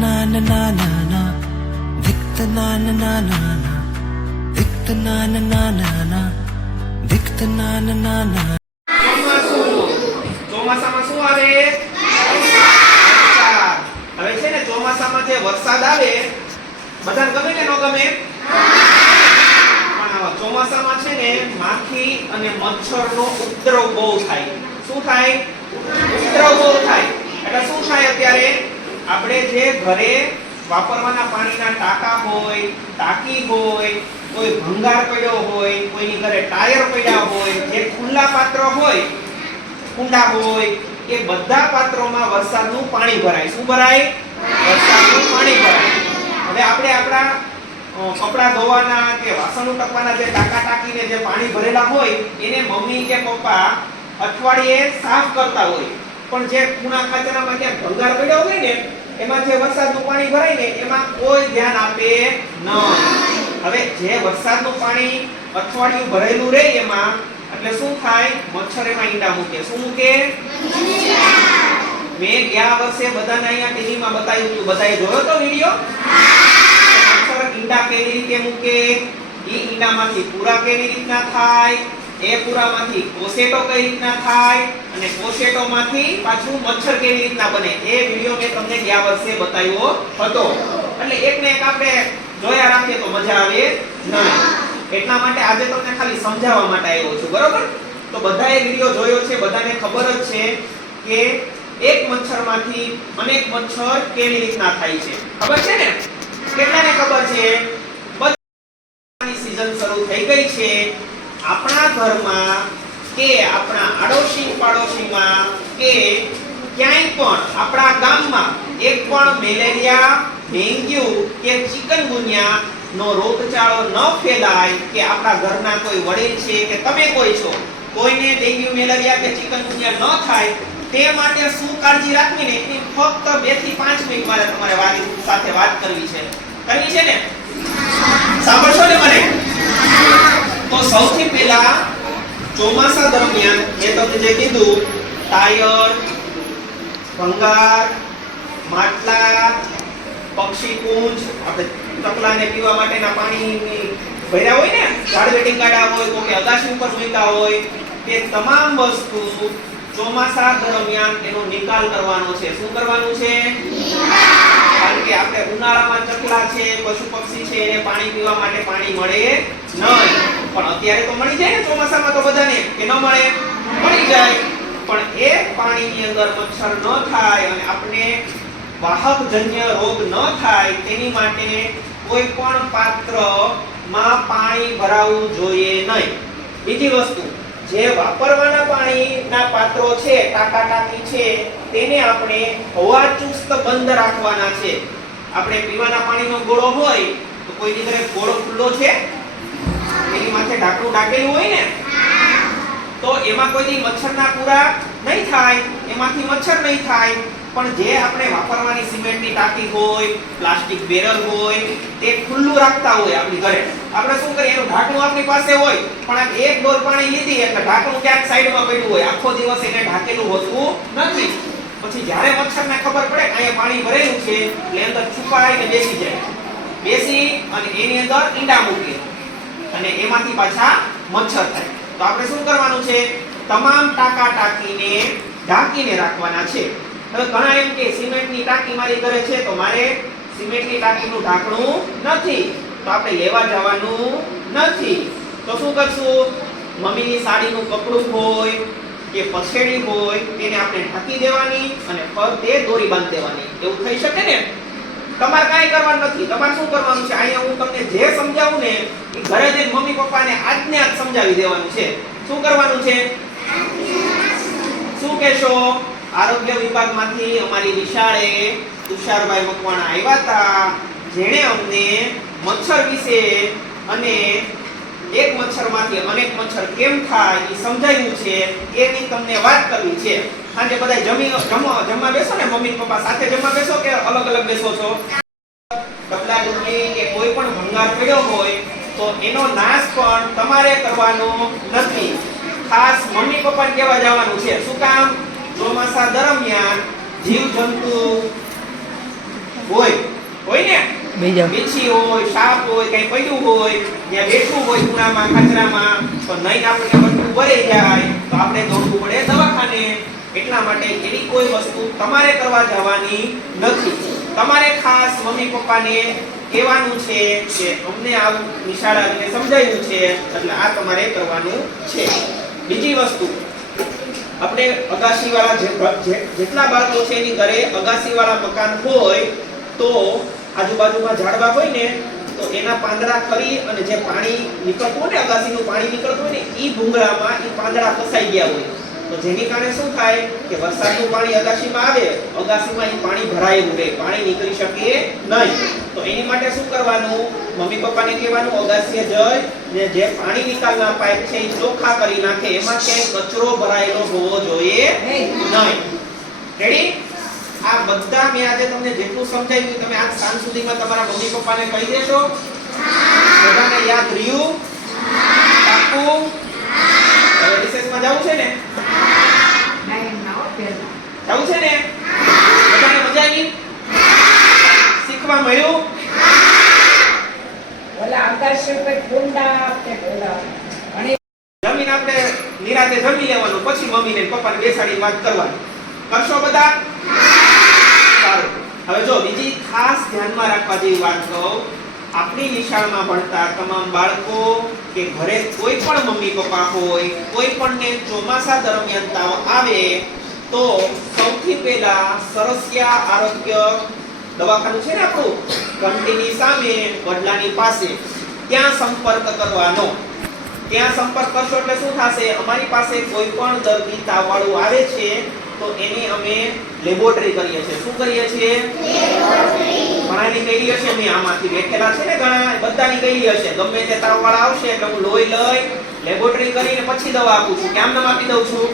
Na na na na na Dikt na. Na na na na Dikt na na na na na Na na na ચોમાસામાં શું આવે? હવે છે ને ચોમાસામાં જે વરસાદ આવે, બધાને ગમે કે ન ગમે? ચોમાસામાં છે ને માખી અને મચ્છરનો ઉપદ્રવ બહુ થાય. શું થાય? ઉપદ્રવ બહુ થાય. એટલે શું થાય અત્યારે? આપણે જે ઘરે વાપરવાના પાણીના ટાંકા હોય, ટાંકી હોય, કોઈ ભંગાર પડ્યો હોય, કોઈની ઘરે ટાયર પડ્યા હોય, જે ખુલ્લા પાત્ર હોય, કુંડા હોય, એ બધા પાત્રોમાં વરસાદનું પાણી ભરાય. શું ભરાય? વરસાદનું પાણી ભરાય. હવે આપણે આપણા કપડાં ધોવાના કે વાસણ ઉટકવાના જે ટાંકા ટાંકીને જે પાણી ભરેલા હોય, એને મમ્મી કે પપ્પા અઠવાડિયે સાફ કરતા હોય. પણ જે ખૂણા ખાચરામાં ક્યાંક ભંગાર પડ્યો હોય ને એમાં જે વરસાદનું પાણી ભરાય ને, એમાં કોઈ ધ્યાન આપે ન. હવે જે વરસાદનું પાણી અઠવાડિયું ભરેલું રહે એમાં, એટલે શું થાય? મચ્છર એમાં ઈંડા મૂકે. શું મૂકે? મેં ગયા વર્ષે બધાને અહીંયા ટીવીમાં બતાવ્યું હતું. બધાએ જોયો તો વિડિયો? મચ્છર ઈંડા કેવી રીતે મૂકે? ઈ ઈંડામાંથી પૂરા કેવી રીતના થાય? એ પૂરામાંથી કોસેટો કઈ રીતના થાય અને કોસેટોમાંથી પાછું મચ્છર કેવી રીતના બને એ વિડિયો મેં તમને ગયા વર્ષે બતાવ્યો હતો. એટલે એક ને એક આપણે જોયા રાખીએ તો મજા આવે. નહીં. એટલા માટે આજે તમને ખાલી સમજાવવા માટે આવ્યો છું, બરોબર? તો બધાએ વિડિયો જોયો છે, બધાને ખબર જ છે કે એક મચ્છરમાંથી અનેક મચ્છર કેવી રીતના થાય છે. ખબર છે ને? કેટલાને ખબર છે? બધાની સીઝન શરૂ થઈ ગઈ છે. ઘરમાં કે આપણા આડોશી પાડોશીમાં કે ક્યાંય પણ આપણા ગામમાં એક પણ મેલેરિયા, ડેન્ગ્યુ કે ચિકનગુનિયા નો રોગચાળો ન ફેલાય કે આપણા ઘરના કોઈ વડીલ છે કે તમે કોઈ છો, કોઈને ડેન્ગ્યુ, મેલેરિયા કે ચિકનગુનિયા ન થાય, તે માટે શું કાળજી રાખવી ને એની ફક્ત 2 થી 5 મિનિટ મારે તમારે વાલી સાથે વાત કરવી છે. કરવી છે ને? સાંભળશો ને મને? તો સૌથી પહેલા ચોમાસા દરમિયાન મેં તમને જે કીધું, ટાયર, ભંગાર, માટલા, પક્ષી કુંજ ચકલાને પીવા માટેના પાણીની ભર્યા હોય ને, ઝાડ વેટિંગ કાઢ્યા હોય તો અગાશી ઉપર મૂક્યા હોય, તે તમામ વસ્તુ ચોમાસા દરમિયાન એનો નિકાલ કરવાનો છે. શું કરવાનું છે? કારણ કે આપણે ઉનાળામાં ચકલા છે, પશુ પક્ષી છે, એને પાણી પીવા માટે પાણી મળે નહીં. પણ અત્યારે તો મળી જાય ને ચોમાસામાં તો બધાને કે ન મળે, મળી જાય. પણ એ પાણીની અંદર મચ્છર ન થાય અને આપણે વાહકજન્ય રોગ ન થાય, તેની માટે કોઈ પણ પાત્રમાં પાણી ભરાવવું જોઈએ નહીં. બીજી વસ્તુ, જે વાપરવાના પાણીના પાત્રો છે ટાંકા ટાંકી છે, તેને આપણે હવાચુસ્ત બંધ રાખવાના છે. આપણે પીવાના પાણીનો ગોળો હોય તો કોઈ ઘરે ગોળો ખુલ્લો છે? ઢાંકણું ઢાંકેલું હોય ને, તો એમાં કોઈ મચ્છરના પૂરા નહીં થાય, એમાંથી મચ્છર નહીં થાય. પણ જે આપણે વાપરવાની સિમેન્ટની ટાંકી હોય, પ્લાસ્ટિક બેરલ હોય, તે ખુલ્લું રાખતા હોય આપણી ઘરે. આપણે શું કરીએ, એનું ઢાંકણું આપણી પાસે હોય, પણ એક ડોર પાણી લીધી એટલે ઢાંકણું ક્યાંક સાઈડમાં પડ્યું હોય. આખો દિવસ એને ઢાંકેલું હોતું નથી. પછી જ્યારે મચ્છરને ખબર પડે અહીંયા પાણી ભરેલું છે, એટલે અંદર છુપાઈને બેસી જાય. બેસી અને એની અંદર ઈંડા મૂકે. અને એમાંથી પાછા મચ્છર થાય. તો આપણે શું કરવાનું છે? તમામ ટાંકા ટાંકીને ઢાંકીને રાખવાના છે. હવે ઘણા એમ કે સિમેન્ટની ટાંકી મારી ઘરે છે, તો મારે સિમેન્ટની ટાંકીનું ઢાંકણું નથી. તો આપણે લેવા જવાનું નથી. તો શું કરશું? મમ્મીની સાડીનું કપડું હોય કે પછેડી હોય, તેને આપણે ઢાંકી દેવાની અને ફરતે દોરી બાંધી દેવાની. એવું થઈ શકે ને? તમારે કાંઈ કરવાનું નથી. તમારે શું કરવાનું છે? અહીંયા હું તમને જે સમજાવું ને, એ ઘરે જઈને મમ્મી પપ્પાને આજને આજ સમજાવી દેવાનું છે. શું કરવાનું છે? શું કહેશો? આરોગ્ય વિભાગમાંથી અમારી વિશાળે તુષારભાઈ મકવાણા આવ્યા હતા. જેણે અમને મચ્છર વિશે અને એક મચ્છરમાંથી અનેક મચ્છર કેમ થાય એ સમજાયું છે. એની તમને વાત કરવી છે. સાંજે બધા જમી જમવા બેસો ને મમ્મી પપ્પા સાથે જમવા બેસો કે અલગ અલગ બેસો છો? કપલા ડુંગળી કે કોઈ પણ ભંગાર પડ્યો હોય તો એનો નાશ પણ તમારે કરવાનો નથી. ખાસ મમ્મી પપ્પાને કહેવા જવાનું છે શું કામ? ચોમાસા દરમિયાન જીવ જંતુ હોય હોય ને? મીછી હોય સાપ હોય કઈ પડ્યું હોય ત્યાં બેઠું હોય ખૂણામાં ખાચરામાં તો નહીં આપણે બધું ભરાઈ જાય તો આપણે દોડવું પડે દવાખાને. એટલા માટે એવી કોઈ વસ્તુ તમારે કરવા જવાની નથી. તમારે ખાસ મમ્મી પપ્પાને કહેવાનું છે કે અમને આવું નિશાળ આવીને સમજાયું છે, એટલે આ તમારે કરવાનું છે. બીજી વસ્તુ, આપણે અગાસીવાળા જેટલા બાળકો છે એની ઘરે અગાસીવાળા મકાન હોય તો આજુબાજુમાં ઝાડવા હોય ને, તો એના પાંદડા ખરી અને જે પાણી નીકળતું હોય ને અગાસીનું પાણી નીકળતું હોય ને એ ભૂંગળામાં એ પાંદડા ફસાઈ ગયા હોય. તો જેની કારણે શું થાય કે વરસાદનું પાણી અગાસીમાં આવે, અગાસીમાં એ પાણી ભરાયેલું રહે, પાણી નીકળી શકે નહીં. તો એની માટે શું કરવાનું? મમ્મી પપ્પાને કહેવાનું, અગાસીએ જઈ ને જે પાણી નિકાલના પાઇપ છે એ ચોખ્ખા કરી નાખે, એમાં ક્યાંય કચરો ભરાયેલો હોવો જોઈએ નહીં. રેડી આ બધા મેં આજે તમને જેટલું સમજાવ્યું, તમે આજ સાંજ સુધીમાં તમારા મમ્મી પપ્પાને કહી દેશો? બધાને યાદ રહ્યું? પાક્કું હવે રિસેસમાં જવું છે ને જવું છે ને બધાને મજા આવી શીખવા મળ્યું ઓલા આકાશ પર કુંડા કે ઓલા ઘણી જમીન આપણે નિરાતે જમી લેવાનું પછી મમ્મીને ને પપ્પાને બેસાડી વાત કરવાની. કરશો બધા? સારું. હવે જો બીજી ખાસ ધ્યાનમાં રાખવા જેવી વાત કહું, આપણી નિશાળમાં ભણતા તમામ બાળકો કે ઘરે કોઈ પણ મમ્મી પપ્પા હોય, કોઈ પણને ચોમાસા દરમિયાન તાવ આવે, તો સૌથી પહેલા સરસિયા આરોગ્ય દવાખાનું છે ને આપણું? ઘંટીની સામે, વડલાની પાસે. ત્યાં સંપર્ક કરવાનો. ત્યાં સંપર્ક કરશો એટલે શું થશે? અમારી પાસે કોઈ પણ દર્દી તાવવાળું આવે છે, તો એની અમે લેબોરેટરી કરીએ છીએ. શું કરીએ છીએ? ઘણાની કઈ હશે મેં આમાંથી બેઠેલા છે ને ઘણા, બધાની કઈ હશે ગમે તે તાવવાળા આવશે એટલે હું લોહી લઈ લેબોરેટરી કરીને પછી દવા આપું છું. કેમ નામ આપી દઉં છું?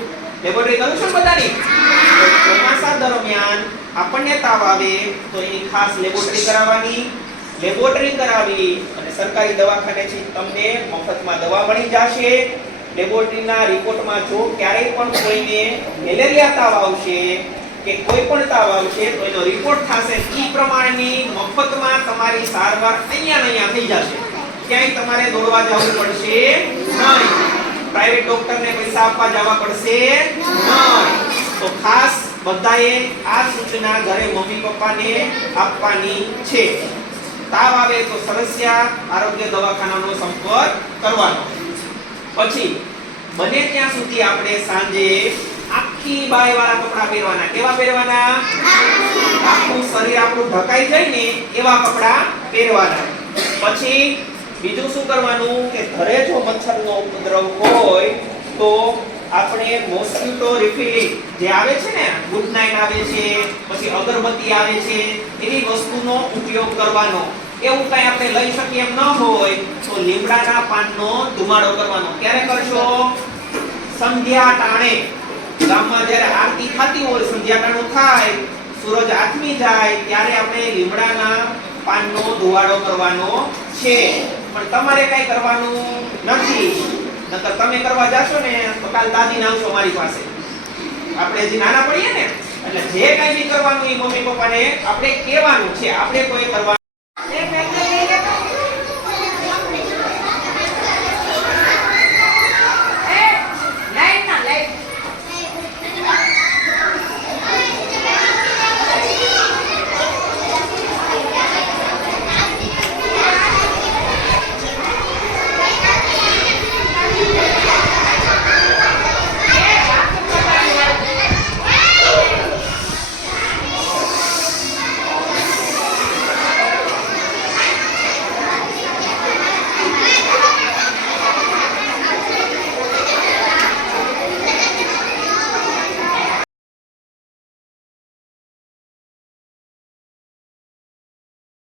લેબોરેટરી કરું છું બધાની? ચોમાસા દરમિયાન આપણને તાવ આવે તો એની ખાસ લેબોરેટરી કરાવવાની લેબોરેટરી કરાવી અને સરકારી દવાખાનેથી તમને મફતમાં દવા મળી જશે. લેબોરેટરીના રિપોર્ટમાં જો ક્યારેય પણ કોઈને મેલેરિયા તાવ આવશે કે કોઈ પણ તાવ આવશે, તો એનો રિપોર્ટ થશે. એ પ્રમાણની મફતમાં તમારી સારવાર અહીંયા અહીંયા થઈ જશે. ક્યાંય તમારે દોડવા જવું પડશે નહીં. પ્રાઇવેટ ડોક્ટરને પૈસા આપવા જવા પડશે નહીં. તો ખાસ બધાએ આ સૂચના ઘરે મમ્મી પપ્પાને આપવાની છે. તાવ આવે તો સરસિયા આરોગ્ય દવાખાનાનો સંપર્ક કરવાનો. પછી, બને ત્યાં સુધી આપણે સાંજે આખી બાય વાળા કપડા પહેરવાના. કેવા પહેરવાના? આખું શરીર આપણું ઢકાઈ જાય ને એવા કપડા પહેરવાના. પછી, બીજું શું કરવાનું કે ઘરે જો મચ્છરનો ઉપદ્રવ હોય તો આપણે મોસ્કિટો રિફિલિંગ જે આવે છે ને ગુડ નાઇટ આવે છે, પછી અગરબત્તી આવે છે, એવી વસ્તુનો ઉપયોગ કરવાનો. એવું કઈ આપણે લઈ શકીએ એમ ન હોય, તો લીમડાના પાનનો ધુમાડો કરવાનો. ક્યારે કરશો? સંધ્યા ટાણે. ગામમાં જ્યારે આરતી થતી હોય, સંધ્યા ટાણું થાય, સૂરજ આથમી જાય, ત્યારે આપણે લીમડાના પાનનો ધુવાડો કરવાનો છે. પણ તમારે કઈ કરવાનું નથી. નકર તમે કરવા જાશો ને, તો કાલ દાદી આવશો મારી પાસે. આપણે જે નાના પડીએ ને, એટલે જે કઈ બી કરવાનું એ મમ્મી પપ્પાને આપણે કહેવાનું છે. આપણે કોઈ કરવાનું.